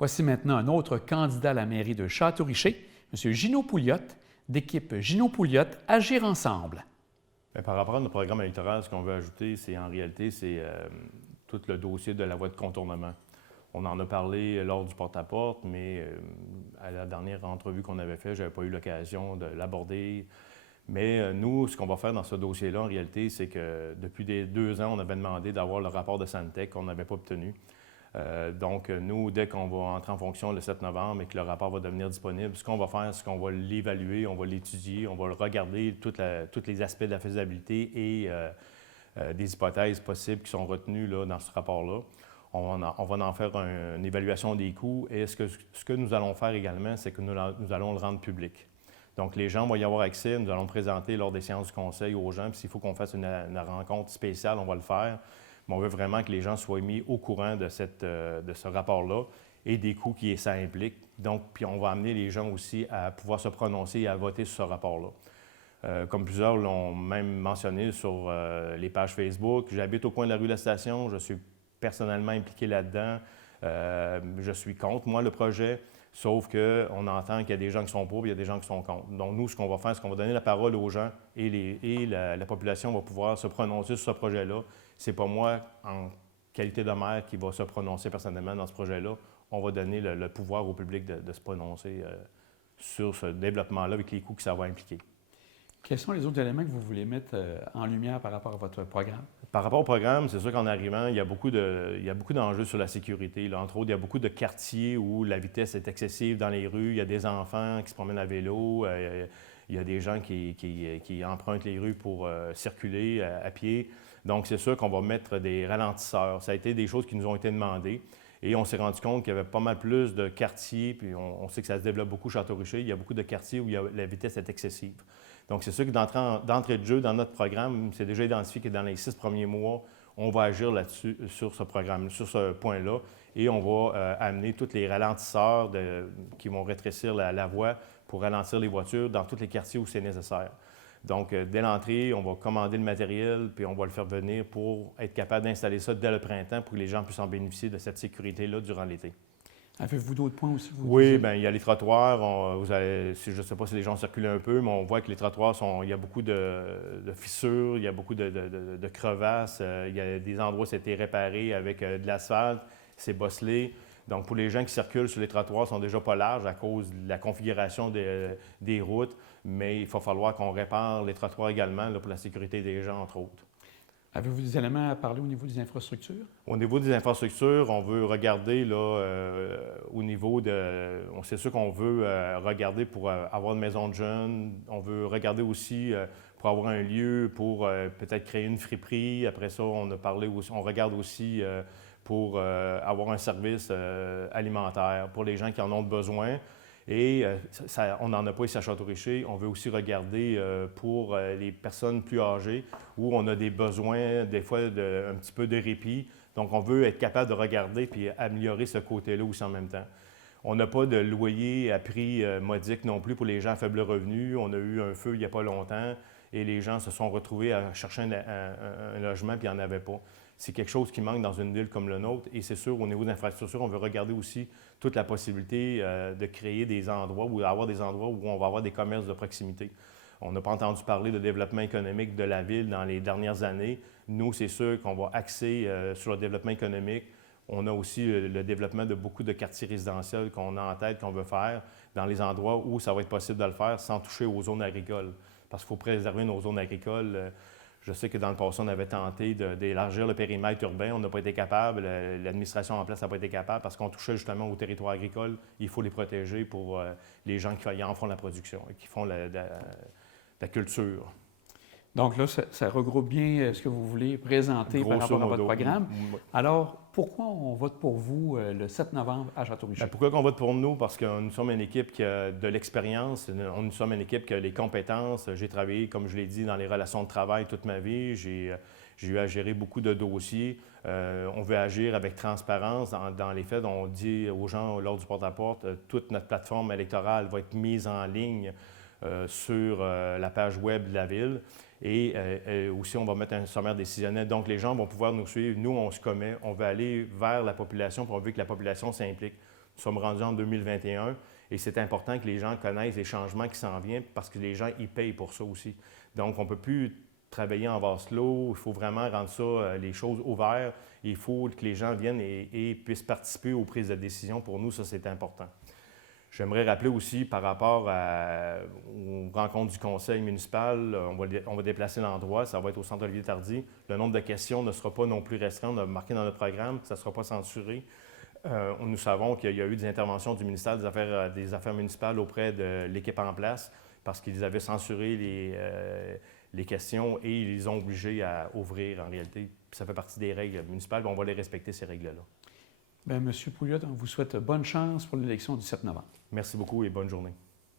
Voici maintenant un autre candidat à la mairie de Château-Richer, M. Gino Pouliot, d'équipe Gino Pouliot Agir ensemble. Bien, par rapport à notre programme électoral, ce qu'on veut ajouter, c'est en réalité, tout le dossier de la voie de contournement. On en a parlé lors du porte-à-porte, mais à la dernière entrevue qu'on avait faite, je n'avais pas eu l'occasion de l'aborder. Mais nous, ce qu'on va faire dans ce dossier-là, en réalité, c'est que depuis 2 ans, on avait demandé d'avoir le rapport de Santec qu'on n'avait pas obtenu. Donc, nous, dès qu'on va entrer en fonction le 7 novembre et que le rapport va devenir disponible, ce qu'on va faire, c'est qu'on va l'évaluer, on va l'étudier, on va regarder tous les aspects de la faisabilité et des hypothèses possibles qui sont retenues là, dans ce rapport-là. On va en faire une évaluation des coûts et ce que nous allons faire également, c'est que nous allons le rendre public. Donc, les gens vont y avoir accès. Nous allons présenter lors des séances du conseil aux gens. Puis s'il faut qu'on fasse une rencontre spéciale, on va le faire. Mais on veut vraiment que les gens soient mis au courant de ce rapport-là et des coûts que ça implique. Donc, puis on va amener les gens aussi à pouvoir se prononcer et à voter sur ce rapport-là. Comme plusieurs l'ont même mentionné sur les pages Facebook, j'habite au coin de la rue de la Station, je suis personnellement impliqué là-dedans. Je suis contre, moi, le projet, sauf qu'on entend qu'il y a des gens qui sont pour et il y a des gens qui sont contre. Donc, nous, ce qu'on va faire, c'est qu'on va donner la parole aux gens et la population va pouvoir se prononcer sur ce projet-là. Ce n'est pas moi, en qualité de maire, qui va se prononcer personnellement dans ce projet-là. On va donner le pouvoir au public de se prononcer sur ce développement-là avec les coûts que ça va impliquer. Quels sont les autres éléments que vous voulez mettre en lumière par rapport à votre programme? Par rapport au programme, c'est sûr qu'en arrivant, il y a beaucoup d'enjeux sur la sécurité. Là. Entre autres, il y a beaucoup de quartiers où la vitesse est excessive dans les rues. Il y a des enfants qui se promènent à vélo. Il y a des gens qui empruntent les rues pour circuler à pied. Donc, c'est sûr qu'on va mettre des ralentisseurs. Ça a été des choses qui nous ont été demandées. Et on s'est rendu compte qu'il y avait pas mal plus de quartiers, puis on sait que ça se développe beaucoup Château-Richer. Il y a beaucoup de quartiers où la vitesse est excessive. Donc, c'est sûr que d'entrée de jeu, dans notre programme, c'est déjà identifié que dans les 6 premiers mois, on va agir là-dessus, sur ce programme, sur ce point-là, et on va amener tous les ralentisseurs qui vont rétrécir la voie pour ralentir les voitures dans tous les quartiers où c'est nécessaire. Donc, dès l'entrée, on va commander le matériel, puis on va le faire venir pour être capable d'installer ça dès le printemps pour que les gens puissent en bénéficier de cette sécurité-là durant l'été. Avez-vous d'autres points aussi? Oui, bien, il y a les trottoirs. Je ne sais pas si les gens circulent un peu, mais on voit que les trottoirs, il y a beaucoup de fissures, il y a beaucoup de crevasses. Il y a des endroits où c'était réparé avec de l'asphalte, c'est bosselé. Donc, pour les gens qui circulent sur les trottoirs, ils sont déjà pas larges à cause de la configuration des routes, mais il va falloir qu'on répare les trottoirs également là, pour la sécurité des gens, entre autres. Avez-vous des éléments à parler au niveau des infrastructures? Au niveau des infrastructures, on veut regarder là, au niveau c'est sûr qu'on veut regarder pour avoir une maison de jeunes. On veut regarder aussi pour avoir un lieu pour peut-être créer une friperie. Après ça, on regarde aussi pour avoir un service alimentaire pour les gens qui en ont besoin. Et on n'en a pas ici à Château-Richer. On veut aussi regarder pour les personnes plus âgées où on a des besoins, des fois, un petit peu de répit. Donc, on veut être capable de regarder puis améliorer ce côté-là aussi en même temps. On n'a pas de loyer à prix modique non plus pour les gens à faible revenu. On a eu un feu il n'y a pas longtemps et les gens se sont retrouvés à chercher un logement puis il n'y en avait pas. C'est quelque chose qui manque dans une ville comme le nôtre. Et c'est sûr, au niveau de l'infrastructure, on veut regarder aussi toute la possibilité de créer des endroits ou d'avoir des endroits où on va avoir des commerces de proximité. On n'a pas entendu parler de développement économique de la ville dans les dernières années. Nous, c'est sûr qu'on va axer sur le développement économique. On a aussi le développement de beaucoup de quartiers résidentiels qu'on a en tête, qu'on veut faire dans les endroits où ça va être possible de le faire sans toucher aux zones agricoles. Parce qu'il faut préserver nos zones agricoles. Je sais que dans le passé, on avait tenté d'élargir le périmètre urbain. On n'a pas été capable. L'administration en place n'a pas été capable parce qu'on touchait justement au territoire agricole. Il faut les protéger pour les gens qui en font la production et qui font la culture. Donc là, ça regroupe bien ce que vous voulez présenter par rapport à votre programme. Alors, pourquoi on vote pour vous le 7 novembre à Château-Richer? Bien, pourquoi on vote pour nous? Parce que nous sommes une équipe qui a de l'expérience, nous sommes une équipe qui a les compétences. J'ai travaillé, comme je l'ai dit, dans les relations de travail toute ma vie. J'ai eu à gérer beaucoup de dossiers. On veut agir avec transparence. Dans les faits, on dit aux gens lors du porte-à-porte, toute notre plateforme électorale va être mise en ligne sur la page web de la Ville. Et aussi, on va mettre un sommaire décisionnel. Donc, les gens vont pouvoir nous suivre. Nous, on se commet. On veut aller vers la population, puis on veut que la population s'implique. Nous sommes rendus en 2021 et c'est important que les gens connaissent les changements qui s'en viennent parce que les gens y payent pour ça aussi. Donc, on ne peut plus travailler en vase clos. Il faut vraiment rendre ça, les choses ouvertes. Il faut que les gens viennent et puissent participer aux prises de décision. Pour nous, ça, c'est important. J'aimerais rappeler aussi par rapport aux rencontres du conseil municipal, on va déplacer l'endroit, ça va être au centre Olivier Tardy. Le nombre de questions ne sera pas non plus restreint, on a marqué dans notre programme, ça ne sera pas censuré. Nous savons qu'il y a eu des interventions du ministère des Affaires municipales auprès de l'équipe en place parce qu'ils avaient censuré les questions et ils les ont obligés à ouvrir en réalité. Puis ça fait partie des règles municipales, on va les respecter, ces règles-là. Bien, M. Pouliot, on vous souhaite bonne chance pour l'élection du 7 novembre. Merci beaucoup et bonne journée.